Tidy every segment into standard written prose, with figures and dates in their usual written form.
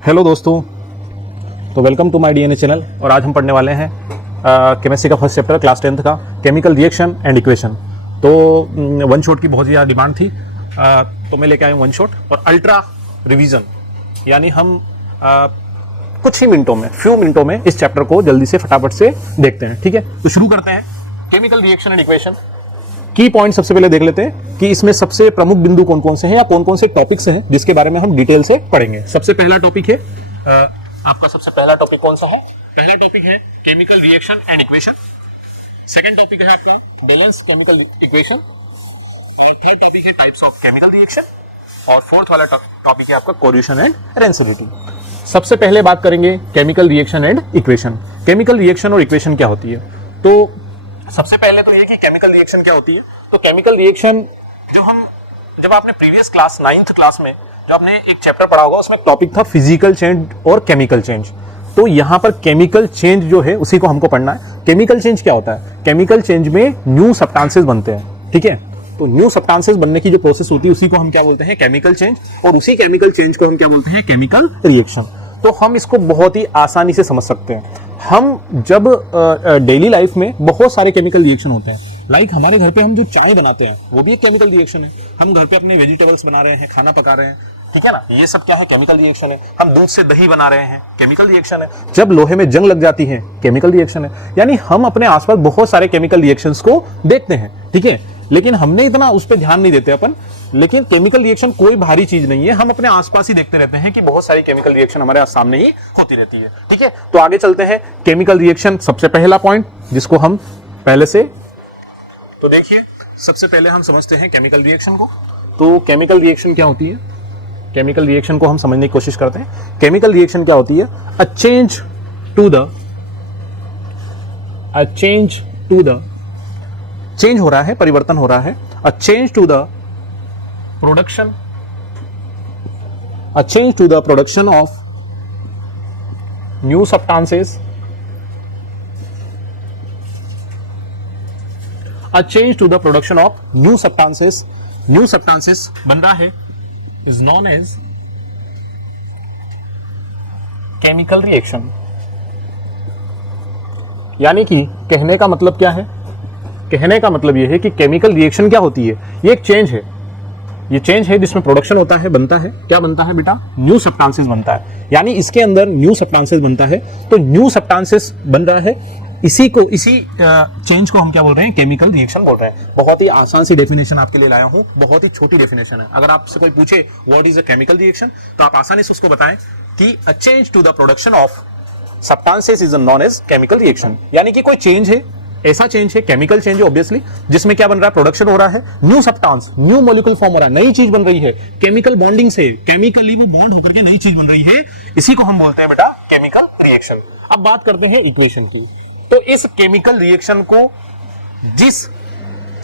Hello दोस्तों, तो welcome to my DNA channel. और आज हम पढ़ने वाले हैं केमिस्ट्री का फर्स्ट चैप्टर क्लास 10th का केमिकल रिएक्शन एंड इक्वेशन। तो वन शॉट की बहुत ज़्यादा डिमांड थी, तो मैं लेके आया हूँ वन शॉट और अल्ट्रा रिवीजन, यानी हम कुछ ही मिनटों में, फ्यू मिनटों में इस चैप्टर को जल्दी से फटाफट से देखते हैं। ठीक है, तो शुरू करते हैं। केमिकल रिएक्शन एंड इक्वेशन की पॉइंट सबसे पहले देख लेते हैं कि इसमें सबसे प्रमुख बिंदु कौन कौन से हैं या कौन कौन से टॉपिक्स हैं जिसके बारे में हम डिटेल से पढ़ेंगे। सबसे पहला टॉपिक है आपका सबसे पहला टॉपिक कौन सा है? पहला टॉपिक है chemical reaction and equation. Second topic है आपका बैलेंस केमिकल इक्वेशन। और थर्ड टॉपिक है टाइप्स ऑफ केमिकल रिएक्शन। और फोर्थ वाला टॉपिक है आपका कोरिलेशन एंड रेंसिडिटी। सबसे पहले बात करेंगे chemical reaction and equation. Chemical reaction और इक्वेशन क्या होती है? तो सबसे पहले तो ये कि केमिकल रिएक्शन क्या होती है। तो केमिकल रिएक्शन जब आपने प्रीवियस क्लास 9th क्लास में जो आपने एक चैप्टर पढ़ा होगा, उसमें टॉपिक था फिजिकल चेंज और केमिकल चेंज। तो यहां पर केमिकल चेंज जो है उसी को हमको पढ़ना है। केमिकल चेंज क्या होता है? केमिकल चेंज में न्यू सब्सटेंसेस बनते हैं। ठीक है, तो न्यू सब्सटेंसेस बनने की जो प्रोसेस होती है उसी को हम क्या बोलते हैं? Chemical change. और उसी केमिकल चेंज को हम क्या बोलते हैं? Chemical reaction. तो हम इसको बहुत ही आसानी से समझ सकते हैं। हम जब डेली लाइफ में बहुत सारे केमिकल रिएक्शन होते हैं, लाइक हमारे घर पे हम जो चाय बनाते हैं वो भी एक केमिकल रिएक्शन है। हम घर पे अपने वेजिटेबल्स बना रहे हैं, खाना पका रहे हैं, ठीक है ना, ये सब क्या है? केमिकल रिएक्शन है। हम दूध से दही बना रहे हैं, केमिकल रिएक्शन है। जब लोहे में जंग लग जाती है, केमिकल रिएक्शन है। यानी हम अपने आसपास बहुत सारे केमिकल रिएक्शंस को देखते हैं, ठीक है, लेकिन हमने इतना उस पर ध्यान नहीं देते अपन। लेकिन केमिकल रिएक्शन कोई भारी चीज नहीं है, हम अपने आसपास ही देखते रहते हैं कि बहुत सारी केमिकल रिएक्शन हमारे सामने ही होती रहती है। ठीक है, तो आगे चलते हैं। केमिकल रिएक्शन सबसे पहला पॉइंट जिसको हम पहले से, तो देखिए सबसे पहले हम समझते हैं केमिकल रिएक्शन को। तो केमिकल रिएक्शन क्या होती है? केमिकल रिएक्शन को हम समझने की कोशिश करते हैं। केमिकल रिएक्शन क्या होती है? A change to the change हो रहा है, परिवर्तन हो रहा है। A change to the production of new substances. A change to the production of new substances बन रहा है is known as chemical reaction। यानी कि कहने का मतलब क्या है? कहने का मतलब यह है कि केमिकल रिएक्शन क्या होती है? ये एक चेंज है, ये चेंज है जिसमें प्रोडक्शन होता है, बनता है, क्या बनता है बेटा? न्यू सब्सटेंसेस बनता है। यानी इसके अंदर न्यू सब्सटेंसेस बनता है। तो न्यू सब्सटेंसेस बन रहा है, इसी चेंज को हम क्या बोल रहे हैं? केमिकल रिएक्शन बोल रहे हैं। बहुत ही आसान सी डेफिनेशन आपके लिए लाया हूं, बहुत ही छोटी डेफिनेशन है। अगर आपसे कोई पूछे what is a chemical reaction, तो आप आसानी से उसको बताएं कि a change to the production of substances is known as chemical reaction. यानी कि कोई चेंज है, ऐसा चेंज है, केमिकल चेंज है ऑब्वियसली, जिसमें क्या बन रहा है? प्रोडक्शन हो रहा है, new substance, new molecule form हो रहा है, नई चीज बन रही है, केमिकल बॉन्डिंग से, केमिकली वो बॉन्ड होकर के नई चीज बन रही है। इसी को हम बोलते हैं बेटा केमिकल रिएक्शन। अब बात करते हैं इक्वेशन की। तो इस केमिकल रिएक्शन को जिस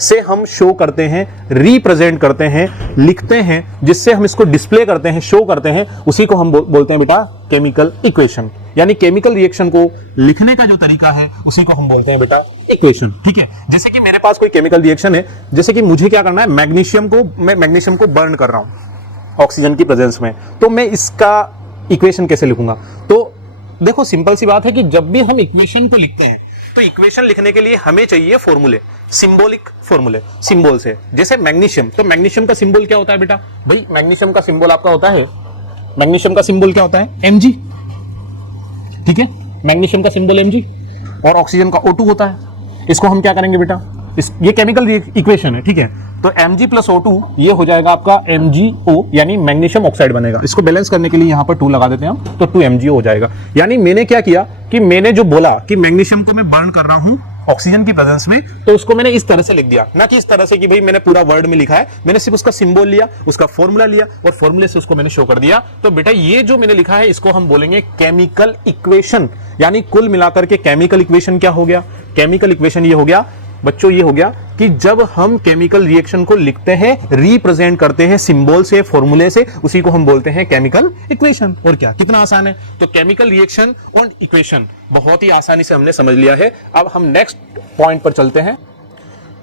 से हम शो करते हैं, रिप्रेजेंट करते हैं, लिखते हैं, जिससे हम इसको डिस्प्ले करते हैं, शो करते हैं, उसी को हम बोलते हैं बेटा केमिकल इक्वेशन। यानी केमिकल रिएक्शन को लिखने का जो तरीका है उसी को हम बोलते हैं बेटा इक्वेशन। ठीक है, जैसे कि मेरे पास कोई केमिकल रिएक्शन है, जैसे कि मुझे क्या करना है? मैं मैग्नीशियम को बर्न कर रहा हूं ऑक्सीजन की प्रेजेंस में, तो मैं इसका इक्वेशन कैसे लिखूंगा? तो देखो सिंपल सी बात है कि जब भी हम इक्वेशन को लिखते हैं तो इक्वेशन लिखने के लिए हमें चाहिए फॉर्मूले, सिंबॉलिक फॉर्मूले, सिंबल से। जैसे मैग्नीशियम, तो मैग्नीशियम का सिंबल क्या होता है बेटा? भाई मैग्नीशियम का सिंबल आपका होता है, मैग्नीशियम का सिंबल क्या होता है? Mg। ठीक है, मैग्नीशियम का सिंबल Mg। और ऑक्सीजन का O2 होता है। इसको हम क्या करेंगे बेटा? ये केमिकल इक्वेशन है, ठीक है। तो Mg प्लस O2 ये हो जाएगा आपका MgO, यानी मैग्नीशियम ऑक्साइड बनेगा। इसको बैलेंस करने के लिए यहाँ पर 2 लगा देते हैं हम, तो 2MgO हो जाएगा। यानी मैंने क्या किया कि मैंने जो बोला कि मैग्नीशियम को मैं बर्न कर रहा हूं ऑक्सीजन की प्रेजेंस में, तो उसको मैंने इस तरह से लिख दिया, ना कि इस तरह से कि भाई मैंने पूरा वर्ड में लिखा है। मैंने सिर्फ उसका सिंबल लिया, उसका फॉर्मूला लिया और फॉर्मूले से उसको मैंने शो कर दिया। तो बेटा ये जो मैंने लिखा है इसको हम बोलेंगे केमिकल इक्वेशन। यानी कुल मिलाकर के केमिकल इक्वेशन क्या हो गया? केमिकल इक्वेशन ये हो गया बच्चों, ये हो गया कि जब हम केमिकल रिएक्शन को लिखते हैं, रिप्रेजेंट करते हैं सिंबल से, फॉर्मूले से, उसी को हम बोलते हैं केमिकल इक्वेशन। और क्या, कितना आसान है। तो केमिकल रिएक्शन और इक्वेशन बहुत ही आसानी से हमने समझ लिया है। अब हम नेक्स्ट पॉइंट पर चलते हैं।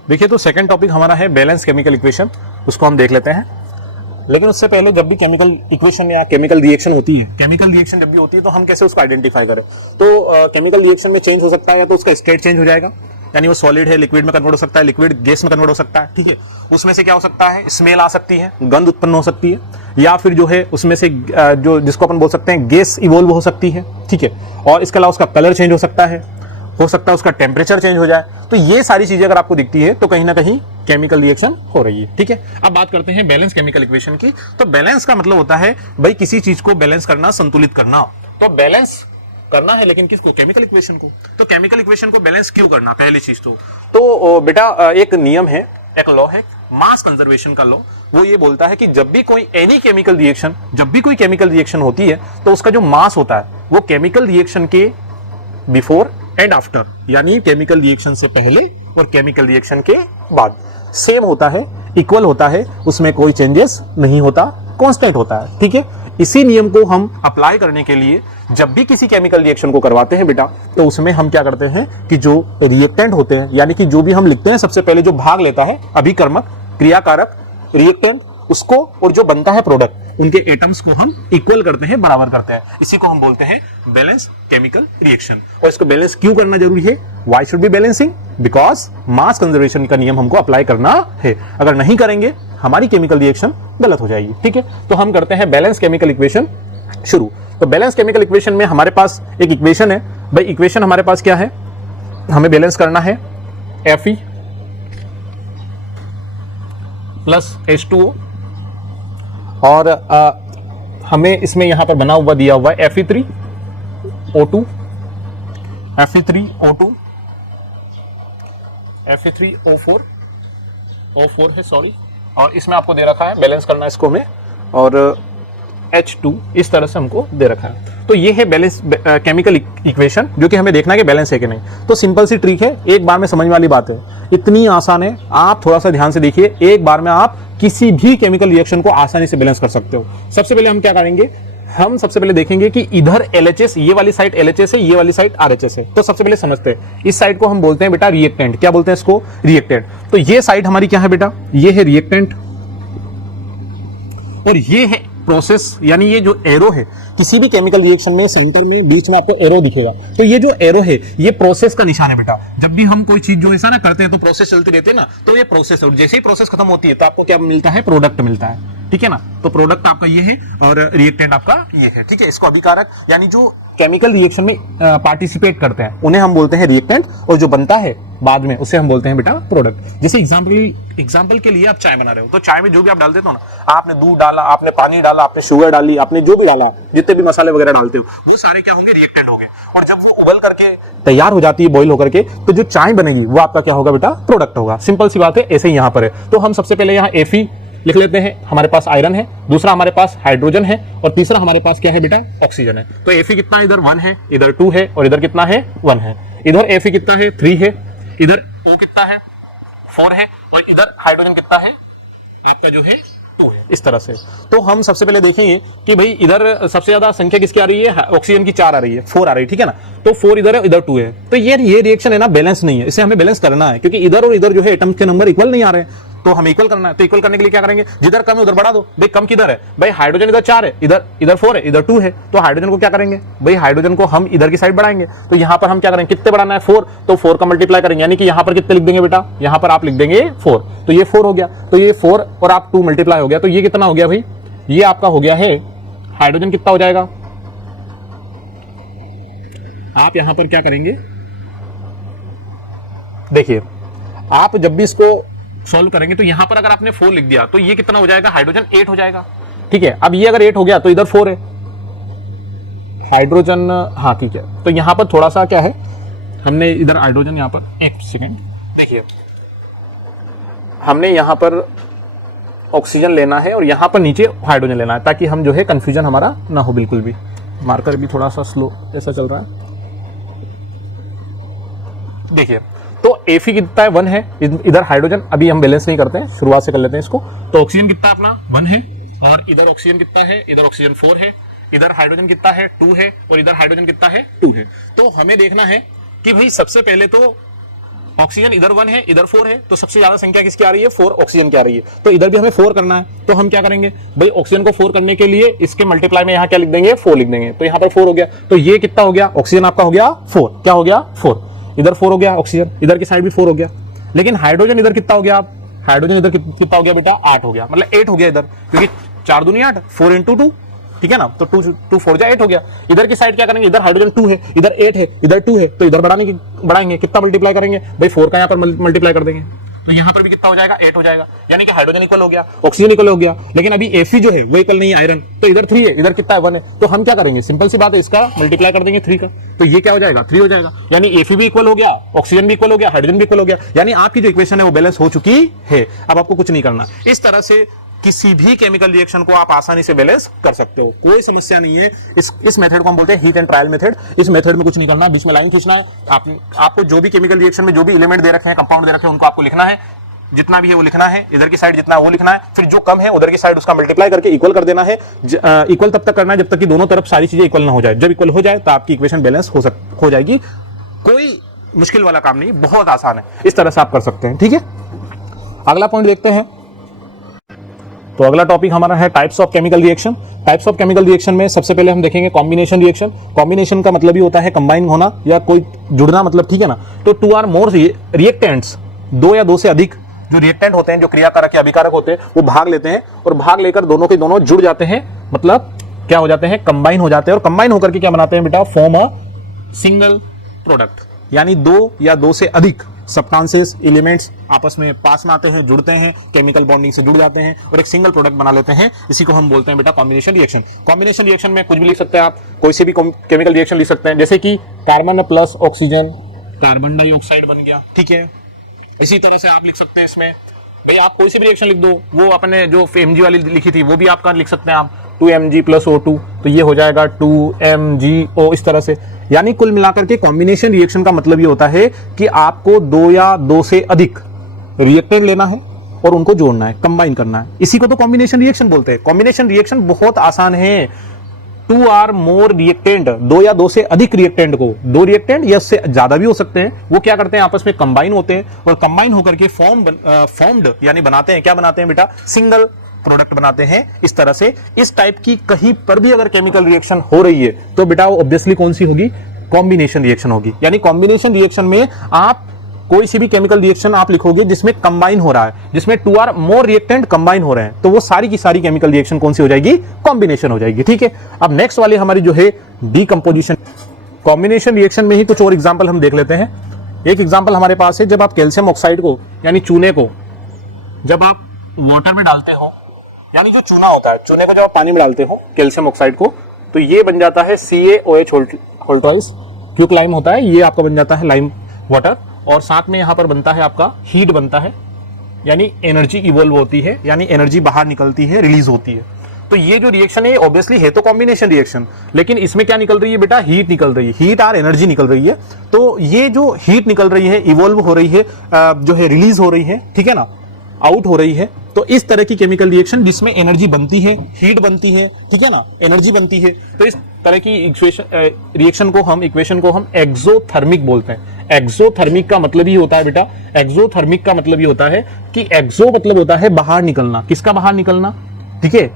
देखिए, तो सेकंड टॉपिक हमारा है बैलेंस केमिकल इक्वेशन, उसको हम देख लेते हैं। लेकिन उससे पहले जब भी केमिकल इक्वेशन या केमिकल रिएक्शन होती है, केमिकल रिएक्शन जब भी होती है तो हम कैसे उसको आइडेंटिफाई करें? तो केमिकल रिएक्शन में चेंज हो सकता है, या तो उसका स्टेट चेंज हो जाएगा, यानी वो सॉलिड है लिक्विड में कन्वर्ट हो सकता है, लिक्विड गैस में कन्वर्ट हो सकता है, ठीक है। उसमें से क्या हो सकता है, स्मेल आ सकती है, गंध उत्पन्न हो सकती है, या फिर जो है उसमें से जो जिसको अपन बोल सकते हैं गैस इवोल्व हो सकती है, ठीक है। और इसके अलावा उसका कलर चेंज हो सकता है उसका टेम्परेचर चेंज हो जाए। तो ये सारी चीजें अगर आपको दिखती है तो कहीं ना कहीं केमिकल रिएक्शन हो रही है, ठीक है। अब बात करते हैं बैलेंस केमिकल इक्वेशन की। तो बैलेंस का मतलब होता है भाई किसी चीज को बैलेंस करना, संतुलित करना। तो बैलेंस करना है, लेकिन किसको? केमिकल इक्वेशन को। तो केमिकल इक्वेशन को बैलेंस क्यों करना, पहली चीज तो बेटा एक नियम है, एक लॉ है, मास कंजर्वेशन का लॉ। वो ये बोलता है कि जब भी कोई केमिकल रिएक्शन होती है तो उसका जो मास होता है वो केमिकल रिएक्शन के बिफोर एंड आफ्टर, यानी केमिकल रिएक्शन से पहले और केमिकल रिएक्शन के बाद सेम होता है, इक्वल होता है, उसमें कोई चेंजेस नहीं होता, कांस्टेंट होता है, ठीक है। इसी नियम को हम अप्लाई करने के लिए जब भी किसी केमिकल रिएक्शन को करवाते हैं बेटा, तो उसमें हम क्या करते हैं कि जो रिएक्टेंट होते हैं, यानी कि जो भी हम लिखते हैं सबसे पहले जो भाग लेता है अभिकर्मक, क्रियाकारक, रिएक्टेंट, उसको और जो बनता है प्रोडक्ट, उनके एटम्स को हम इक्वल करते हैं, बराबर करते हैं। इसी को हम बोलते हैं बैलेंस केमिकल रिएक्शन। और इसको बैलेंस क्यों करना जरूरी है? Why should be balancing? Because mass conservation का नियम हमको अप्लाई करना है। अगर नहीं करेंगे हमारी केमिकल रिएक्शन गलत हो जाएगी, ठीक है। तो हम करते हैं बैलेंस केमिकल इक्वेशन शुरू। तो बैलेंस केमिकल इक्वेशन में हमारे पास एक इक्वेशन है भाई। इक्वेशन हमारे पास क्या है? हमें बैलेंस करना है Fe प्लस H2O, और हमें इसमें यहां पर बना हुआ दिया हुआ है Fe3O2, Fe3O2, Fe3O4, O4 है सॉरी, और इसमें आपको दे रखा है बैलेंस करना इसको में, और H2 इस तरह से हमको दे रखा है। तो ये है बैलेंस केमिकल इक्वेशन, जो कि हमें देखना है कि बैलेंस है कि नहीं। तो सिंपल सी ट्रिक है, एक बार में समझ वाली बात है, इतनी आसान है, आप थोड़ा सा ध्यान से देखिए। एक बार में आप किसी भी केमिकल रिएक्शन को आसानी से बैलेंस कर सकते हो। सबसे पहले हम क्या करेंगे, हम सबसे पहले देखेंगे कि इधर LHS, ये वाली साइड LHS है, ये वाली साइड RHS है। तो सबसे पहले समझते हैं, इस साइड को हम बोलते हैं बेटा रिएक्टेंट। क्या बोलते हैं इसको? रिएक्टेंट। तो ये साइड हमारी क्या है बेटा? ये है रिएक्टेंट, और ये है प्रोसेस, यानी ये जो एरो है किसी भी केमिकल रिएक्शन में सेंटर में बीच में आपको एरो दिखेगा। तो ये जो एरो है ये प्रोसेस का निशान है बेटा। जब भी हम कोई चीज जो ऐसा ना करते हैं तो प्रोसेस चलती रहती है ना, तो ये प्रोसेस है, और जैसे ही प्रोसेस खत्म होती है तो आपको क्या मिलता है? प्रोडक्ट मिलता है, ठीक है ना। तो प्रोडक्ट आपका ये है और रिएक्टेंट आपका ये है, ठीक है। इसको अभिकारक, यानी जो केमिकल रिएक्शन में पार्टिसिपेट करते हैं उन्हें हम बोलते हैं रिएक्टेंट, और जो बनता है बाद में उसे हम बोलते हैं बेटा प्रोडक्ट। जैसे एग्जांपल के लिए आप चाय बना रहे हो, तो चाय में जो भी आप डाल देते हो ना, आपने दूध डाला, आपने पानी डाला, आपने शुगर डाली, आपने जो भी डाला, जितने भी मसाले वगैरह डालते हो, वो सारे क्या होंगे? रिएक्टेंट होंगे। और जब वो उबल करके तैयार हो जाती है, बॉईल होकर के, तो जो चाय बनेगी वो आपका क्या होगा बेटा? प्रोडक्ट होगा। सिंपल सी बात है। ऐसे ही यहां पर है। तो हम सबसे पहले यहाँ Fe लिख लेते हैं, हमारे पास आयरन है, दूसरा हमारे पास हाइड्रोजन है, और तीसरा हमारे पास क्या है बेटा? ऑक्सीजन है। तो Fe कितना है? इधर 1 है, इधर 2 है, और इधर कितना है? 1 है। इधर Fe कितना है? 3 है, इधर O कितना है? 4 है, और इधर हाइड्रोजन कितना है? आपका जो है 2 है। इस तरह से तो हम सबसे पहले देखेंगे कि भाई इधर सबसे ज्यादा संख्या किसकी आ रही है? ऑक्सीजन की 4 आ रही है, 4 आ रही है, ठीक है ना। तो 4 इधर है, इधर 2 है। तो ये रिएक्शन है ना, बैलेंस नहीं है, इसे हमें बैलेंस करना है, क्योंकि इधर और इधर जो है एटम्स के नंबर इक्वल नहीं आ रहे हैं। तो हमें इक्वल करना है। तो इक्वल करने के लिए क्या करेंगे? जिधर कम है उधर बढ़ा दो। भाई कम किधर है? भाई हाइड्रोजन इधर 4 है, इधर 4 है, इधर 2 है। तो हाइड्रोजन को क्या करेंगे? भाई हाइड्रोजन को हम इधर की साइड बढ़ाएंगे। तो यहां पर हम क्या करेंगे? कितने बढ़ाना है? 4। तो 4 का मल्टीप्लाई करेंगे, यानी कि यहां पर कितने लिख देंगे बेटा? यहां पर आप लिख देंगे 4। तो ये 4 हो गया, तो ये 4 और आप 2 मल्टीप्लाई हो गया, तो ये कितना हो गया भाई? ये आपका हो गया है हाइड्रोजन। कितना हो जाएगा? आप यहां पर क्या करेंगे? देखिए, आप जब भी इसको सॉल्व करेंगे तो यहां पर अगर आपने 4 लिख दिया तो ये कितना हो जाएगा? हाइड्रोजन 8 हो जाएगा, ठीक है। अब ये अगर 8 हो गया तो इधर 4 है हाइड्रोजन, हाँ ठीक है। तो यहां पर थोड़ा सा क्या है, हमने इधर हाइड्रोजन, यहां पर एक सेकेंड देखिए, हमने यहां पर ऑक्सीजन लेना है और यहां पर नीचे हाइड्रोजन लेना है, ताकि हम जो है कंफ्यूजन हमारा ना हो बिल्कुल भी। मार्कर भी थोड़ा सा स्लो जैसा चल रहा है, देखिए। तो Fe कितना है? 1 है। इधर हाइड्रोजन अभी हम बैलेंस नहीं करते हैं, शुरुआत से कर लेते हैं इसको। तो ऑक्सीजन कितना अपना? 1 है, और इधर ऑक्सीजन कितना है? इधर ऑक्सीजन 4 है, इधर हाइड्रोजन कितना है? 2 है, और इधर हाइड्रोजन कितना है? 2 है। तो हमें देखना है कि भाई सबसे पहले तो ऑक्सीजन इधर 1 है, इधर 4 है, तो सबसे ज्यादा संख्या किसकी आ रही है? 4 ऑक्सीजन की आ रही है। तो इधर भी हमें 4 करना है, तो हम क्या करेंगे भाई, ऑक्सीजन को 4 करने के लिए इसके मल्टीप्लाई में यहाँ क्या लिख देंगे? 4 लिख देंगे। तो यहाँ पर 4 हो गया, तो ये कितना हो गया? ऑक्सीजन आपका हो गया 4। क्या हो गया? 4। इधर 4 हो गया ऑक्सीजन, इधर की साइड भी 4 हो गया। लेकिन हाइड्रोजन इधर कितना हो गया? आप हाइड्रोजन इधर कितना हो गया बेटा? 8 हो गया, मतलब 8 हो गया इधर, क्योंकि 4 दूनी 8, 4 into 2, ठीक है ना। तो 2 4 8 हो गया। इधर की साइड क्या करेंगे? इधर हाइड्रोजन 2 है, इधर 8 है, इधर 2 है, तो इधर बढ़ाएंगे। कितना मल्टीप्लाई करेंगे भाई? 4 का यहाँ पर मल्टीप्लाई कर देंगे, तो यहाँ पर भी कितना हो जाएगा? 8 हो जाएगा। यानी कि हाइड्रोजन इक्वल हो गया, ऑक्सीजन इक्वल हो गया। लेकिन अभी Fe जो है वो इक्वल नहीं है आयरन, तो इधर 3 है, इधर कितना है? 1 है। तो हम क्या करेंगे? सिंपल सी बात है, इसका मल्टीप्लाई कर देंगे 3 का, तो ये क्या हो जाएगा? 3 हो जाएगा। यानी Fe भी इक्वल हो गया, ऑक्सीजन भी इक्वल हो गया, हाइड्रोजन भी इक्वल हो गया। यानी आपकी जो इक्वेशन है वो बैलेंस हो चुकी है। अब आपको कुछ नहीं करना। इस तरह से किसी भी केमिकल रिएक्शन को आप आसानी से बैलेंस कर सकते हो, कोई समस्या नहीं है। इस मेथड को हम बोलते हैं हीट एंड ट्रायल मेथड। इस मेथड में कुछ नहीं करना, बीच में लाइन खींचना है। आपको जो भी केमिकल रिएक्शन में जो भी एलिमेंट दे रखे हैं, कंपाउंड दे रखे हैं, उनको आपको लिखना है। जितना भी है वो लिखना है, इधर की साइड जितना है वो लिखना है, फिर जो कम है उधर की साइड उसका मल्टीप्लाई करके इक्वल कर देना है। इक्वल तब तक करना है जब तक कि दोनों तरफ सारी चीजें इक्वल ना हो जाए। जब इक्वल हो जाए तो आपकी इक्वेशन बैलेंस हो जाएगी। कोई मुश्किल वाला काम नहीं, बहुत आसान है। इस तरह से आप कर सकते हैं, ठीक है। अगला पॉइंट देखते हैं। तो अगला टॉपिक हमारा है types of chemical reaction. Types of chemical reaction में सबसे पहले हम देखेंगे कॉम्बिनेशन रिएक्शन। कॉम्बिनेशन का मतलब ही होता है कंबाइन होना या कोई जुड़ना, मतलब, ठीक है ना। तो 2 or more रिएक्टेंट्स, 2 या 2 से अधिक जो रिएक्टेंट होते हैं, जो क्रियाकारक या अभिकारक होते हैं, वो भाग लेते हैं और भाग लेकर दोनों के दोनों जुड़ जाते हैं, मतलब क्या हो जाते हैं? कंबाइन हो जाते हैं। और कंबाइन होकर के क्या बनाते हैं बेटा? Form a single product. यानी 2 या 2 से अधिक सब्सटेंसेस, एलिमेंट्स आपस में पास में आते हैं, जुड़ते हैं, केमिकल बॉन्डिंग से जुड़ जाते हैं और एक सिंगल प्रोडक्ट बना लेते हैं। इसी को हम बोलते हैं बेटा कॉम्बिनेशन रिएक्शन। कॉम्बिनेशन रिएक्शन में कुछ भी लिख सकते हैं आप, कोई से भी केमिकल रिएक्शन लिख सकते हैं, जैसे कि carbon plus oxygen, carbon dioxide बन गया, ठीक है। इसी तरह से आप लिख सकते हैं इसमें भाई, आप कोई सी भी रिएक्शन लिख दो, वो अपने जो Mg वाली लिखी थी वो भी आपका लिख सकते हैं आप, 2Mg + O2, तो ये हो जाएगा 2MgO, इस तरह से। यानी कुल मिलाकर के कॉम्बिनेशन रिएक्शन का मतलब ये होता है कि आपको 2 या 2 से अधिक रिएक्टेंट लेना है और उनको जोड़ना है, कंबाइन करना है। इसी को तो कॉम्बिनेशन रिएक्शन बोलते हैं। कॉम्बिनेशन रिएक्शन बहुत आसान है। 2 or more रिएक्टेंट, 2 या 2 से अधिक रिएक्टेंट को, 2 रिएक्टेंट या उससे ज्यादा भी हो सकते हैं, वो क्या करते हैं? आपस में कंबाइन होते हैं और कंबाइन होकर के फॉर्म्ड यानी बनाते हैं, क्या बनाते हैं बेटा? सिंगल प्रोडक्ट बनाते हैं। इस तरह से इस टाइप की कहीं पर भी अगर केमिकल रिएक्शन हो रही है तो बेटा वो ऑब्वियसली कौन सी होगी? कॉम्बिनेशन रिएक्शन होगी। यानी कॉम्बिनेशन रिएक्शन में आप कोई सी भी केमिकल रिएक्शन आप लिखोगे जिसमें कंबाइन हो रहा है, जिसमें 2 or more रिएक्टेंट कंबाइन हो रहे हैं, तो वो सारी की सारी केमिकल रिएक्शन कौन सी हो जाएगी? कॉम्बिनेशन हो जाएगी, ठीक है। अब नेक्स्ट वाली हमारी जो है डीकंपोजिशन। कॉम्बिनेशन रिएक्शन में ही कुछ और एग्जांपल हम देख लेते हैं। एक एग्जांपल हमारे पास है, जब आप कैल्शियम ऑक्साइड को यानी चूने को जब आप वाटर में डालते हो, यानी जो चूना होता है, चूने को जब आप पानी में डालते हो कैल्शियम ऑक्साइड को, तो ये बन जाता है CaOH होल्ट्राइज, क्योंकि लाइम होता है, ये आपका बन जाता है लाइम वाटर। और साथ में यहां पर बनता है आपका हीट बनता है, यानी एनर्जी इवॉल्व होती है, यानी एनर्जी बाहर निकलती है, रिलीज होती है। तो ये जो रिएक्शन है ऑब्वियसली है तो कॉम्बिनेशन रिएक्शन, लेकिन इसमें क्या निकल रही है बेटा? हीट निकल रही है, हीट और एनर्जी निकल रही है। तो ये जो हीट निकल रही है, इवॉल्व हो रही है, जो है रिलीज हो रही है, ठीक है ना, आउट हो रही है। तो इस तरह की केमिकल रिएक्शन जिसमें एनर्जी बनती है, हीट बनती है, ठीक है ना, एनर्जी बनती है, तो इस तरह की इक्वेशन को हम एक्सोथर्मिक बोलते हैं। एक्सोथर्मिक का मतलब ही होता है बेटा, एक्सोथर्मिक का मतलब ये होता है कि एक्सो मतलब होता है बाहर निकलना। किसका बाहर निकलना? ठीक है,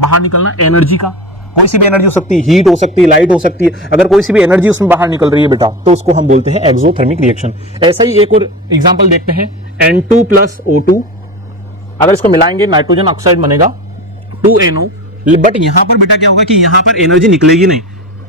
बाहर निकलना एनर्जी का। कोई सी भी एनर्जी हो सकती है, हीट हो सकती है, लाइट हो सकती है। अगर कोई सी भी एनर्जी उसमें बाहर निकल रही है बेटा, तो उसको हम बोलते हैं एक्सोथर्मिक रिएक्शन। ऐसा ही एक और एग्जांपल देखते हैं, N2 + O2, अगर इसको मिलाएंगे नाइट्रोजन ऑक्साइड बनेगा 2NO। बट यहां पर बेटा क्या होगा कि यहां पर एनर्जी निकलेगी नहीं।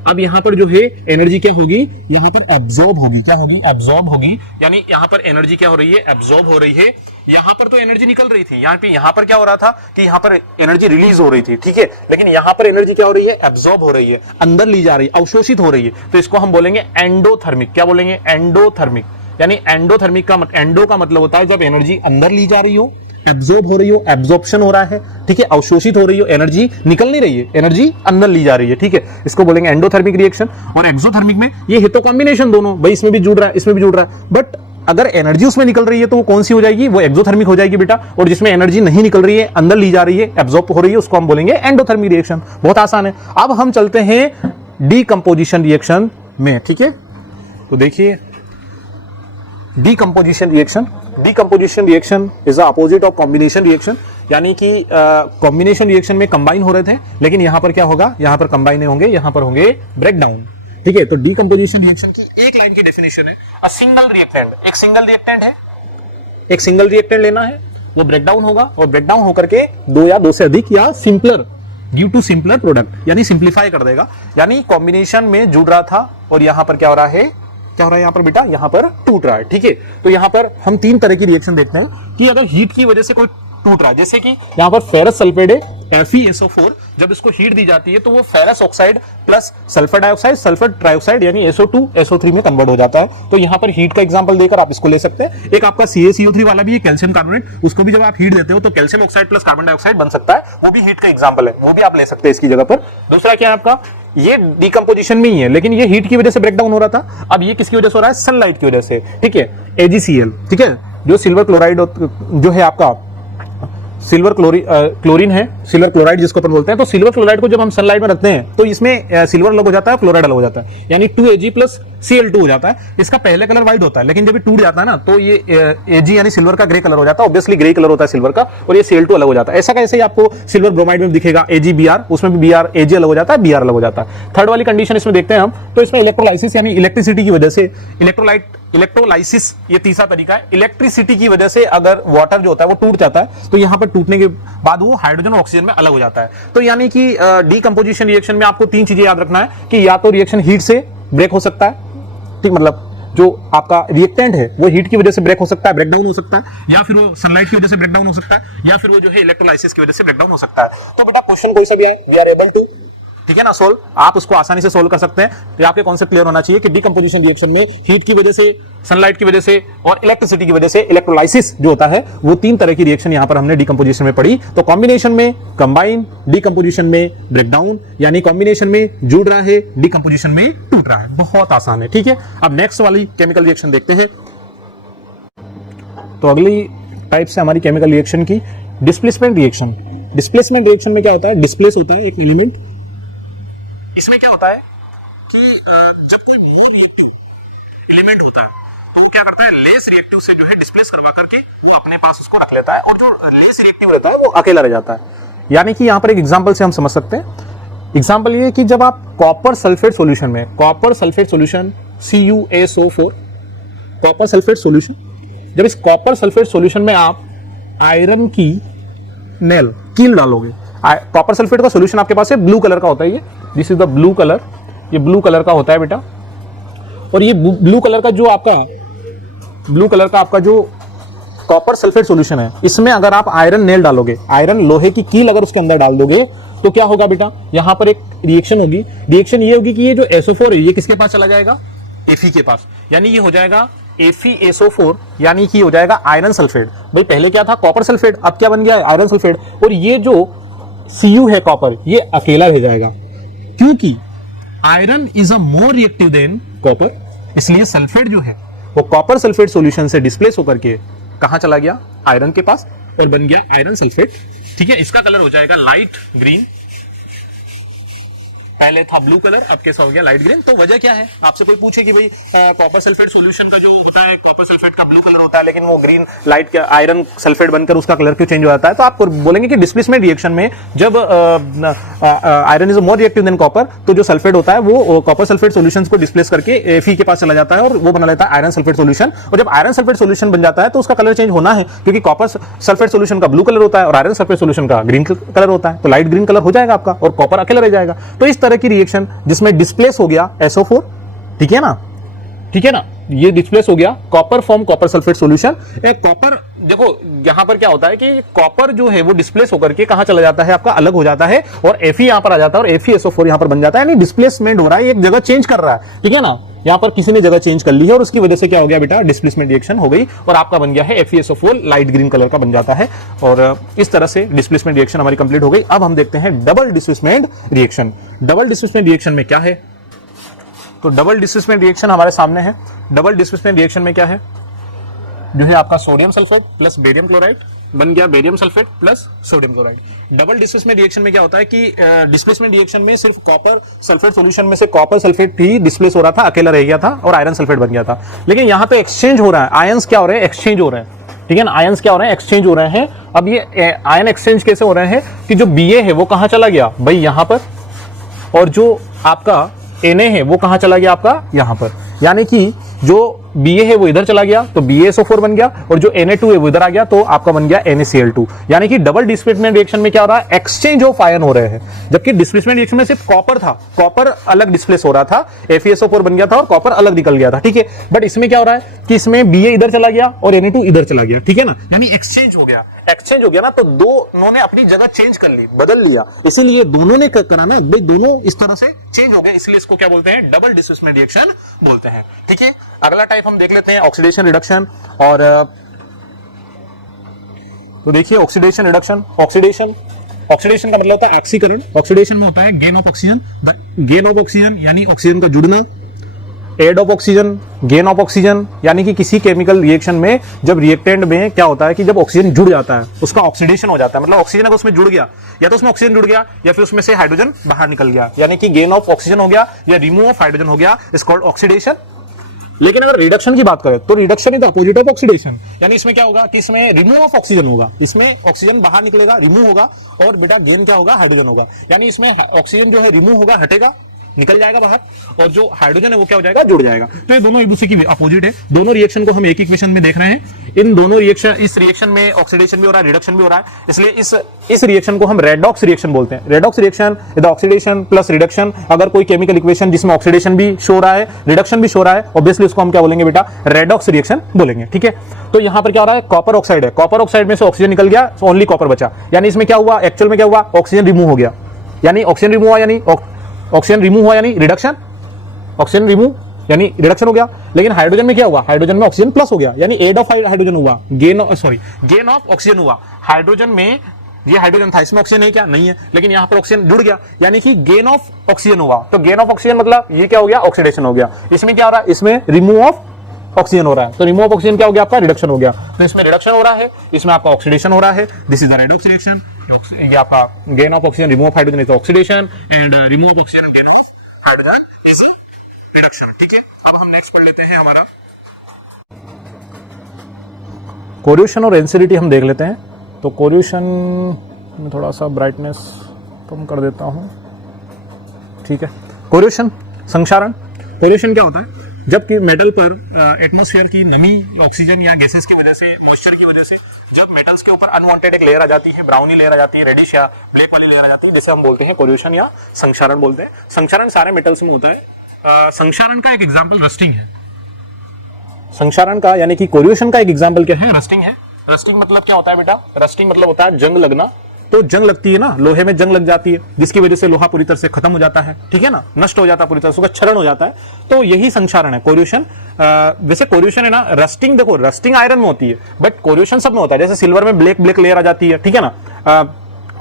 अब यहां पर जो है एनर्जी क्या होगी? यहां पर एब्जॉर्ब होगी। क्या होगी? एब्जॉर्ब होगी। यानी यहां पर एनर्जी क्या हो रही है? एब्जॉर्ब हो रही है। यहां पर तो एनर्जी निकल रही थी, यहां पर क्या हो रहा था कि यहां पर एनर्जी रिलीज हो रही थी, ठीक है, लेकिन यहां पर एनर्जी क्या हो रही है? एब्जॉर्ब हो रही है, अंदर ली जा रही है, अवशोषित हो रही है। तो इसको हम बोलेंगे एंडोथर्मिक। क्या बोलेंगे? एंडोथर्मिक। यानी एंडोथर्मिक का एंडो का मतलब होता है जब एनर्जी अंदर ली जा रही हो, एब्जॉर्ब हो रही हो, एब्जॉर्प्शन हो रहा है, ठीक है, अवशोषित हो रही हो, एनर्जी निकल नहीं रही है, एनर्जी अंदर ली जा रही है, ठीक है, इसको बोलेंगे एंडोथर्मिक रिएक्शन। और एक्सोथर्मिक में ये है तो कॉम्बिनेशन दोनों, भाई इसमें भी जुड़ रहा है, इसमें भी जुड़ रहा है, बट अगर एनर्जी उसमें निकल रही है तो वो कौन सी हो जाएगी? वो एक्सोथर्मिक हो जाएगी बेटा। और जिसमें एनर्जी नहीं निकल रही है, अंदर ली जा रही है, एब्जॉर्ब हो रही है, उसको हम बोलेंगे एंडोथर्मिक रिएक्शन। बहुत आसान है। अब हम चलते हैं डीकंपोजिशन रिएक्शन में, ठीक है। तो देखिए decomposition reaction is the opposite of combination reaction, यानी कि कॉम्बिनेशन रिएक्शन में कंबाइन हो रहे थे, लेकिन यहां पर क्या होगा, यहां पर कंबाइन नहीं होंगे, यहां पर होंगे ब्रेक डाउन। ठीक है, तो डीकंपोजिशन रिएक्शन की एक लाइन की डेफिनेशन है, अ सिंगल रिएक्टेंट, एक सिंगल रिएक्टेंट है, एक सिंगल रिएक्टेंट लेना है, वो ब्रेक डाउन होगा और ब्रेक डाउन होकर के दो या दो से अधिक या simpler due to simpler product, यानी सिंप्लीफाई कर देगा। यानी कॉम्बिनेशन में जुड़ रहा था और यहां पर क्या हो रहा है, क्या हो रहा है यहां पर बेटा, यहां पर टूट रहा है। ठीक है, तो यहां पर हम तीन तरह की रिएक्शन देखते हैं कि अगर हीट की वजह से कोई टूट रहा है, जैसे कि यहां पर फेरस सल्फेट है FeSO4, जब इसको हीट दी जाती है तो वो ferrous oxide plus sulphur dioxide, sulphur trioxide यानी SO2 SO3 में कन्वर्ट हो जाता है। तो यहां पर हीट का एग्जांपल देकर आप इसको ले सकते हैं। एक आपका CaCO3 वाला भी है, कैल्शियम कार्बोनेट, उसको भी जब आप हीट देते हो तो calcium oxide plus carbon dioxide बन सकता है, वो भी हीट का एग्जांपल है, वो भी आप ले सकते हैं इसकी जगह पर। दूसरा क्या है आपका, ये डीकंपोजिशन में ही है, लेकिन ये हीट की वजह से ब्रेक डाउन हो रहा था, अब ये किसकी वजह से हो रहा है, सनलाइट की वजह से। ठीक है, AgCl, ठीक है, जो सिल्वर क्लोराइड जो है आपका सिल्वर क्लोरीन है, सिल्वर क्लोराइड जिसको अपन बोलते हैं, तो सिल्वर क्लोराइड को जब हम सनलाइट में रखते हैं तो इसमें सिल्वर अलग हो जाता है, क्लोराइड अलग हो जाता है, यानी 2Ag प्लस Cl2 हो जाता है। इसका पहले कलर व्हाइट होता है, लेकिन जब ये टूट जाता है ना तो ये Ag यानी सिल्वर का ग्रे कलर हो जाता है, ऑब्वियसली ग्रे कलर होता है सिल्वर का, और ये Cl2 अलग हो जाता है। ऐसा कैसे ही आपको सिल्वर ब्रोमाइड में दिखेगा AgBr, उसमें भी Br Ag अलग हो जाता है, Br अलग हो जाता है। थर्ड वाली कंडीशन इसमें देखते हैं हम, तो इसमें इलेक्ट्रोलाइसिस यानी इलेक्ट्रिसिटी की वजह से, इलेक्ट्रोलाइसिस ये तीसरा तरीका है, इलेक्ट्रिसिटी की वजह से अगर वाटर जो होता है वो टूट जाता है तो यहां पर टूटने के बाद वो हाइड्रोजन और ऑक्सीजन में अलग हो जाता है। तो यानी कि डीकंपोजिशन रिएक्शन में आपको तीन चीजें याद रखना है कि या तो रिएक्शन हीट से ब्रेक हो सकता है, ठीक, मतलब जो आपका रिएक्टेंट है वो हीट की वजह से ब्रेक हो सकता है, ब्रेक डाउन हो सकता है, या फिर वो सनलाइट की वजह से ब्रेक डाउन हो सकता है, या फिर वो जो है इलेक्ट्रोलाइसिस की वजह से ब्रेक डाउन हो सकता है। तो बेटा क्वेश्चन कोई सा भी आए, वी आर एबल टू, ठीक है ना, सोल्व, आप उसको आसानी से सोल्व कर सकते हैं। तो आपके कॉन्सेप्ट क्लियर होना चाहिए कि डीकंपोजिशन रिएक्शन में हीट की वजह से, सनलाइट की वजह से और इलेक्ट्रिसिटी की वजह से इलेक्ट्रोलाइसिस जो होता है, वो तीन तरह की रिएक्शन यहां पर हमने डीकंपोजिशन में पढ़ी। तो कॉम्बिनेशन में कंबाइन, डीकंपोजिशन में ब्रेकडाउन, यानी कॉम्बिनेशन में जुड़ रहा है, डीकंपोजिशन में टूट रहा है। बहुत आसान है, ठीक है। अब नेक्स्ट वाली केमिकल रिएक्शन देखते हैं। तो अगली टाइप से हमारी केमिकल रिएक्शन की डिस्प्लेसमेंट रिएक्शन। डिस्प्लेसमेंट रिएक्शन में क्या होता है, डिस्प्लेस होता है एक एलिमेंट। इसमें क्या होता है कि जब कोई मोर रिएक्टिव एलिमेंट होता है तो वो क्या करता है, लेस रिएक्टिव से जो है डिस्प्लेस करवा करके वो अपने पास उसको रख लेता है, और जो लेस रिएक्टिव रहता है वो अकेला रह जाता है। यानी कि यहां पर एक एग्जांपल से हम समझ सकते हैं। एग्जांपल ये कि जब आप कॉपर सल्फेट सॉल्यूशन में, copper sulphate solution CuSO4, copper sulphate solution, जब इस कॉपर सल्फेट सॉल्यूशन में आप आयरन की नेल कील डालोगे, कॉपर सल्फेट का सॉल्यूशन आपके पास है, ब्लू कलर का होता है, ये this is the blue colour, ये ब्लू कलर का होता है बेटा। और ये ब्लू कलर का आपका जो कॉपर सल्फेट सॉल्यूशन है, इसमें अगर आप आयरन नेल डालोगे, आयरन लोहे की कील अगर उसके अंदर डाल दोगे तो क्या होगा बेटा, यहां पर एक रिएक्शन होगी। रिएक्शन ये होगी कि ये जो SO4 है ये किसके पास चला जाएगा, Fe के पास, यानी ये हो जाएगा FeSO4, यानी कि हो जाएगा आयरन सल्फेट। भाई पहले क्या था, कॉपर सल्फेट, अब क्या बन गया, आयरन सल्फेट। और ये जो Cu है कॉपर, ये अकेला रह जाएगा, क्योंकि iron is a more reactive than copper, इसलिए सल्फेट जो है वो कॉपर सल्फेट सॉल्यूशन से डिस्प्लेस होकर के कहां चला गया, आयरन के पास, और बन गया आयरन सल्फेट। ठीक है, इसका कलर हो जाएगा लाइट ग्रीन, पहले था ब्लू कलर, अब कैसा हो गया, लाइट ग्रीन। तो वजह क्या है, आपसे कोई पूछे कि भाई कॉपर सल्फेट सॉल्यूशन का जो होता है, कॉपर सल्फेट का ब्लू कलर होता है, लेकिन वो ग्रीन लाइट का आयरन सल्फेट बनकर उसका कलर क्यों चेंज हो जाता है, तो आप बोलेंगे कि डिस्प्लेसमेंट रिएक्शन में जब iron is more reactive than copper, तो जो सल्फेट होता है वो कॉपर सल्फेट सॉल्यूशन को डिस्प्लेस करके Fe के पास चला जाता है और वो बना लेता है आयरन सल्फेट सॉल्यूशन। और जब आयरन सल्फेट सॉल्यूशन बन जाता है तो उसका कलर चेंज होना है, क्योंकि कॉपर सल्फेट सॉल्यूशन का ब्लू कलर होता है और आयरन सल्फेट सॉल्यूशन का ग्रीन कलर होता है, तो लाइट ग्रीन कलर हो जाएगा आपका और कॉपर अकेला रह जाएगा। तो इस तरह की रिएक्शन जिसमें डिस्प्लेस हो गया SO4, ठीक है ना, ठीक है ना, ये डिस्प्लेस हो गया copper form copper sulphate solution. एक कॉपर, देखो यहां पर क्या होता है कि कॉपर जो है वो डिस्प्लेस होकर के कहां चला जाता है, आपका अलग हो जाता है, और Fe यहां पर आ जाता है और FeSO4 यहां पर बन जाता है, यानी डिस्प्लेसमेंट हो रहा है, एक जगह चेंज कर रहा है, ठीक है ना, यहां पर किसी ने जगह चेंज कर ली है और उसकी वजह से क्या हो गया बेटा, डिस्प्लेसमेंट रिएक्शन हो गई और आपका बन गया है FeSO4 लाइट ग्रीन कलर का बन जाता है। और इस तरह से डिस्प्लेसमेंट रिएक्शन हमारी कंप्लीट हो गई। अब हम देखते हैं double displacement reaction. Double displacement reaction में क्या है, तो डबल डिस्प्लेसमेंट रिएक्शन हमारे सामने है। डबल डिस्प्लेसमेंट रिएक्शन में क्या है, जो है आपका sodium sulphate plus barium chloride बन गया barium sulphate plus sodium chloride. Double displacement reaction में क्या होता है कि डिस्प्लेसमेंट रिएक्शन में सिर्फ कॉपर सल्फेट सॉल्यूशन में से कॉपर सल्फेट ही डिस्प्लेस हो रहा था, अकेला रह गया था और आयरन सल्फेट बन गया था। लेकिन यहां पे एक्सचेंज हो रहा है, आयंस क्या हो रहे हैं, एक्सचेंज हो रहे हैं, ठीक है ना, आयंस क्या हो रहे हैं, एक्सचेंज हो रहे हैं। अब ये आयन एक्सचेंज कैसे हो रहे हैं कि जो Ba है वो कहां चला गया भाई, यहां पर, और जो आपका Na है वो कहां चला गया आपका, यहां पर। यानी कि जो Ba है वो इधर चला गया तो BaSO4 बन गया, और जो Na2 है वो इधर आ गया तो आपका बन गया NaCl2। यानी कि डबल डिस्प्लेसमेंट रिएक्शन में क्या हो रहा है, एक्सचेंज ऑफ आयन हो रहे हैं। जबकि डिस्प्लेसमेंट रिएक्शन में सिर्फ कॉपर था, कॉपर अलग डिस्प्लेस हो रहा था, FeSO4 बन गया था और कॉपर अलग निकल गया था, ठीक है। बट इसमें क्या हो रहा है कि इसमें Ba इधर चला गया और Na2 इधर चला गया, ठीक है ना, यानी एक्सचेंज हो गया। एक्सचेंज हो गया ना, तो दोनों ने अपनी जगह चेंज कर ली, बदल लिया, इसीलिए दोनों ने करा ना भाई, दोनों इस तरह से चेंज हो गए, इसलिए इसको क्या बोलते हैं, डबल डिस्प्लेसमेंट रिएक्शन बोलते हैं, ठीक है। अगला टाइप हम देख लेते हैं ऑक्सीडेशन रिडक्शन। और तो देखिए ऑक्सीडेशन रिडक्शन, ऑक्सीडेशन का मतलब होता है ऑक्सीकरण। ऑक्सीडेशन में होता है gain of oxygen, gain of oxygen यानी ऑक्सीजन का जुड़ना, add of oxygen, gain of oxygen, यानी कि किसी केमिकल रिएक्शन में जब रिएक्टेंट में क्या होता है कि जब ऑक्सीजन जुड़ जाता है उसका ऑक्सीडेशन हो जाता है। मतलब ऑक्सीजन अगर उसमें जुड़ गया, या तो उसमें ऑक्सीजन जुड़ गया या फिर उसमें से हाइड्रोजन बाहर निकल गया, यानी कि गेन ऑफ ऑक्सीजन हो गया या रिमूव ऑफ हाइड्रोजन हो गया, इज कॉल्ड ऑक्सीडेशन। लेकिन अगर रिडक्शन की बात करें तो reduction is the opposite of oxidation, यानी इसमें क्या होगा कि इसमें रिमूव ऑफ ऑक्सीजन होगा, इसमें ऑक्सीजन बाहर निकलेगा, रिमूव होगा, और बेटा गेन क्या होगा, हाइड्रोजन होगा। यानी इसमें ऑक्सीजन जो है रिमूव होगा, हटेगा, निकल जाएगा बाहर, और जो हाइड्रोजन है वो क्या हो जाएगा, जुड़ जाएगा। तो ये दोनों एक दूसरे की अपोजिट है। दोनों रिएक्शन को हम एक इक्वेशन में देख रहे हैं। इन दोनों रिएक्शन, इस रिएक्शन में ऑक्सीडेशन भी हो रहा है, रिडक्शन भी हो रहा है, इसलिए इस रिएक्शन को हम रेडॉक्स रिएक्शन बोलते हैं। Redox reaction the oxidation plus reduction. अगर कोई केमिकल इक्वेशन जिसमें ऑक्सीडेशन भी शो रहा है, रिडक्शन भी शो रहा है, ऑब्वियसली उसको हम क्या बोलेंगे बेटा, रेडॉक्स रिएक्शन बोलेंगे, ठीक है। तो यहां पर क्या हो रहा है, कॉपर ऑक्साइड है, कॉपर ऑक्साइड में से ऑक्सीजन निकल गया, ओनली कॉपर बचा, यानी इसमें क्या हुआ, एक्चुअल में क्या हुआ, ऑक्सीजन रिमूव हो गया, यानी ऑक्सीजन रिमूव हुआ, यानी ऑक्सीजन रिमूव हुआ यानी रिडक्शन, ऑक्सीजन रिमूव यानी रिडक्शन हो गया। लेकिन हाइड्रोजन में क्या हुआ, हाइड्रोजन में ऑक्सीजन प्लस हो गया, यानी एड ऑफ हाइड्रोजन हुआ, गेन ऑफ ऑक्सीजन हुआ। हाइड्रोजन में ये हाइड्रोजन था, इसमें ऑक्सीजन है क्या, नहीं है, लेकिन यहां पर ऑक्सीजन जुड़ गया, यानी कि गेन ऑफ ऑक्सीजन हुआ। तो गेन ऑफ ऑक्सीजन मतलब ये क्या हो गया, ऑक्सीडेशन हो गया। इसमें क्या हो रहा है, इसमें रिमूव ऑफ ऑक्सीजन हो रहा है, तो रिमूव ऑफ ऑक्सीजन क्या हो गया आपका, रिडक्शन हो गया। तो इसमें रिडक्शन हो रहा है, इसमें आपका ऑक्सीडेशन हो रहा है, this is the redox reaction. ये आपका gain of oxygen, remove of hydrogen is oxidation, and remove of oxygen, gain of hydrogen is reduction, ठीक है। अब हम नेक्स्ट पढ़ लेते हैं हमारा कोरिलेशन और एसिडिटी हम देख लेते हैं। तो कोरिलेशन में थोड़ा सा ब्राइटनेस कम कर देता हूं, ठीक है। कोरिलेशन, संक्षारण। कोरिलेशन क्या होता है, जबकि मेटल पर एटमॉस्फेयर की नमी, ऑक्सीजन या गैसेस की वजह से, मॉइस्चर की वजह से जब मेटल्स के ऊपर अनवांटेड एक लेयर आ जाती है, ब्राउनी लेयर आ जाती है, रेडिश या ब्लैक वाली लेयर आ जाती है, जैसे हम बोलते हैं कोरिलेशन या संक्षारण बोलते हैं। संक्षारण सारे मेटल्स में होता है। संक्षारण का एक एग्जांपल रस्टिंग है। संक्षारण का यानी कि कोरिलेशन का एक एग्जांपल क्या है, रस्टिंग है। रस्टिंग मतलब क्या होता है बेटा, रस्टिंग मतलब होता है जंग लगना। तो जंग लगती है ना, लोहे में जंग लग जाती है, जिसकी वजह से लोहा पूरी तरह से खत्म हो जाता है, ठीक है ना, नष्ट हो जाता है पूरी तरह से, उसका क्षरण हो जाता है। तो यही संक्षारण है, कोरिलेशन। वैसे कोरिलेशन है ना, रस्टिंग देखो, रस्टिंग आयरन में होती है, बट कोरिलेशन सब में होता है। जैसे सिल्वर में ब्लैक ब्लैक लेयर आ जाती है, ठीक है ना,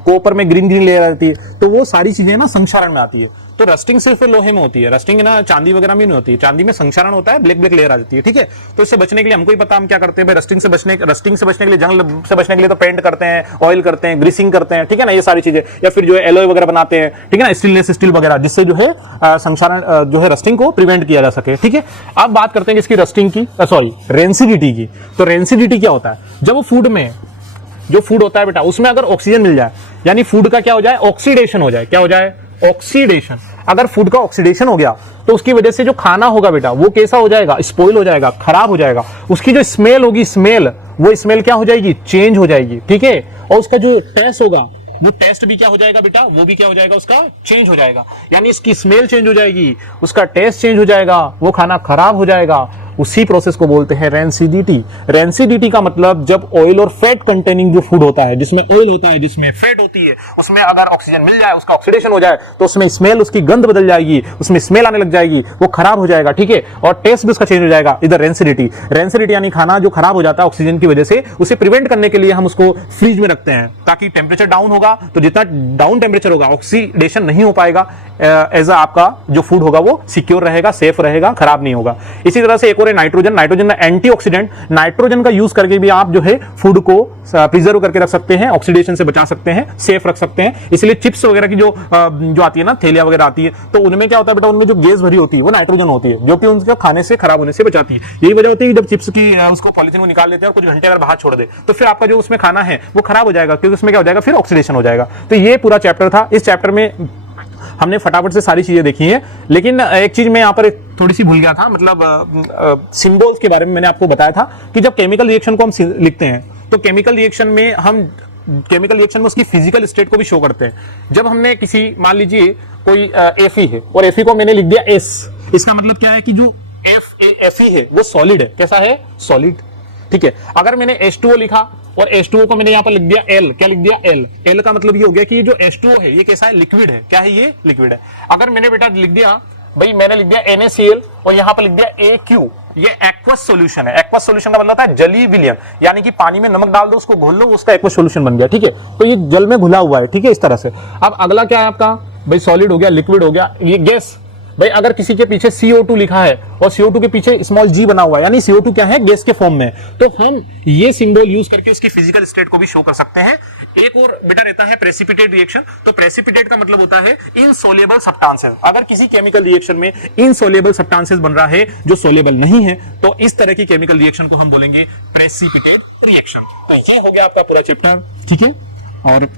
कॉपर में ग्रीन ग्रीन लेयर आ जाती है, तो वो सारी चीजें ना संक्षारण में आती है। तो रस्टिंग सिर्फ लोहे में होती है, रस्टिंग ना चांदी वगैरह में नहीं होती है। चांदी में संक्षारण होता है, ब्लैक ब्लैक लेयर आ जाती है, ठीक है। तो इससे बचने के लिए हमको ही पता, हम क्या करते हैं भाई, रस्टिंग से बचने के लिए, जंग से बचने के लिए तो पेंट करते हैं, ऑयल करते हैं, ग्रीसिंग करते हैं, ठीक है ना, ये सारी चीजें। या फिर जो है एलॉय वगैरह बनाते हैं, ठीक है ना, स्टेनलेस स्टील वगैरह, जिससे जो है संक्षारण जो है रस्टिंग को प्रिवेंट किया जा सके, ठीक है। अब बात करते हैं इसकी रस्टिंग की, सॉरी रेंसिडिटी की। तो रेंसिडिटी क्या होता है, जब फूड में जो फूड होता है बेटा, उसमें अगर ऑक्सीजन मिल जाए, यानी फूड का क्या हो जाए, ऑक्सीडेशन हो जाए। क्या हो जाए, ऑक्सीडेशन। अगर फूड का ऑक्सीडेशन हो गया तो उसकी वजह से जो खाना होगा बेटा वो कैसा हो जाएगा, स्पॉइल हो जाएगा, खराब हो जाएगा। उसकी जो स्मेल होगी, वो स्मेल क्या हो जाएगी, चेंज हो जाएगी, ठीक है। और उसका जो टेस्ट होगा, वो टेस्ट भी क्या हो जाएगा बेटा, वो भी क्या हो जाएगा, उसका चेंज हो जाएगा। यानी इसकी स्मेल चेंज हो जाएगी, उसका टेस्ट चेंज हो जाएगा, वो खाना खराब हो जाएगा। उसी प्रोसेस को बोलते हैं रेंसिडिटी। रेंसिडिटी का मतलब जब ऑयल और फैट कंटेनिंग जो फूड होता है, जिसमें ऑयल होता है, जिसमें फैट होती है, उसमें अगर ऑक्सीजन मिल जाए, उसका ऑक्सीडेशन हो जाए, तो उसमें स्मेल, उसकी गंध बदल जाएगी, उसमें स्मेल आने लग जाएगी, वो खराब हो जाएगा, ठीक है। और टेस्ट भी उसका चेंज हो जाएगा। इधर रेंसिडिटी, रेंसिडिटी यानी खाना जो खराब हो जाता है ऑक्सीजन की वजह से, उसे प्रिवेंट करने के लिए हम उसको फ्रीज में रखते हैं, ताकि टेम्परेचर डाउन होगा, तो जितना डाउन टेम्परेचर होगा ऑक्सीडेशन नहीं हो पाएगा, एज आपका जो फूड होगा वो सिक्योर रहेगा, सेफ रहेगा, खराब नहीं होगा। इसी तरह से एक और और नाइट्रोजन, नाइट्रोजन एंटीऑक्सीडेंट, नाइट्रोजन का यूज करके भी आप जो है फूड को प्रिजर्व करके रख सकते हैं, ऑक्सीडेशन से बचा सकते हैं, सेफ रख सकते हैं। इसलिए चिप्स वगैरह की जो आती है ना, थैलियां वगैरह आती है, तो उनमें क्या होता है बेटा, उनमें जो गैस भरी होती है वो नाइट्रोजन होती है, जो कि उनके खाने से खराब होने से बचाती है। यही वजह होती है कि जब चिप्स की उसको पॉलिथीन को निकाल लेते हैं और कुछ घंटे अगर बाहर छोड़ दे तो फिर आपका जो उसमें खाना है वो खराब हो जाएगा, क्योंकि उसमें क्या हो जाएगा, फिर ऑक्सीडेशन हो जाएगा। तो ये पूरा चैप्टर था। इस चैप्टर में हमने फटाफट से सारी चीजें देखी हैं, लेकिन एक चीज मैं यहाँ पर थोड़ी सी भूल गया था, मतलब सिंबल्स के बारे में मैंने आपको बताया था कि जब केमिकल रिएक्शन को हम लिखते हैं तो केमिकल रिएक्शन में उसकी फिजिकल स्टेट को भी शो करते हैं। जब हमने किसी, मान लीजिए कोई Fe है और Fe को मैंने लिख दिया S, इसका मतलब क्या है कि जो Fe है वो सॉलिड है। कैसा है? सॉलिड। ठीक है। अगर मैंने H2O लिखा और H2O को मैंने यहां पर लिख दिया L, क्या लिख दिया? L। L का मतलब ये हो गया कि ये जो H2O है ये कैसा है? लिक्विड है। क्या है ये? लिक्विड है। अगर मैंने बेटा लिख दिया, भाई मैंने लिख दिया NaCl और यहां पर लिख दिया AQ, ये एक्वस सॉल्यूशन है। एक्वस सॉल्यूशन का मतलब होता है जलीय विलयन, यानी कि पानी में नमक डाल दो, उसको घोल लो, उसका एक्वस सॉल्यूशन बन गया। ठीक है, तो ये जल में घुला हुआ है। ठीक है, इस तरह से। अब अगला क्या है आपका? भाई सॉलिड हो गया, लिक्विड हो गया, ये गैस। भाई अगर किसी के पीछे CO2 लिखा है और CO2 के पीछे स्मॉल g बना हुआ है, यानी CO2 क्या है? गैस के फॉर्म में, तो हम ये सिंबल यूज करके उसकी फिजिकल स्टेट को भी शो कर सकते हैं। एक और बेटा रहता है प्रेसिपिटेट रिएक्शन। तो प्रेसिपिटेट का मतलब होता है इनसोल्युबल सब्सटेंसेस। अगर किसी केमिकल रिएक्शन में इनसोल्युबल सब्सटेंसेस बन रहा है जो सोल्युबल नहीं है, तो इस तरह की केमिकल रिएक्शन को हम बोलेंगे प्रेसिपिटेट रिएक्शन। तो ये हो गया आपका पूरा चैप्टर। ठीक है, और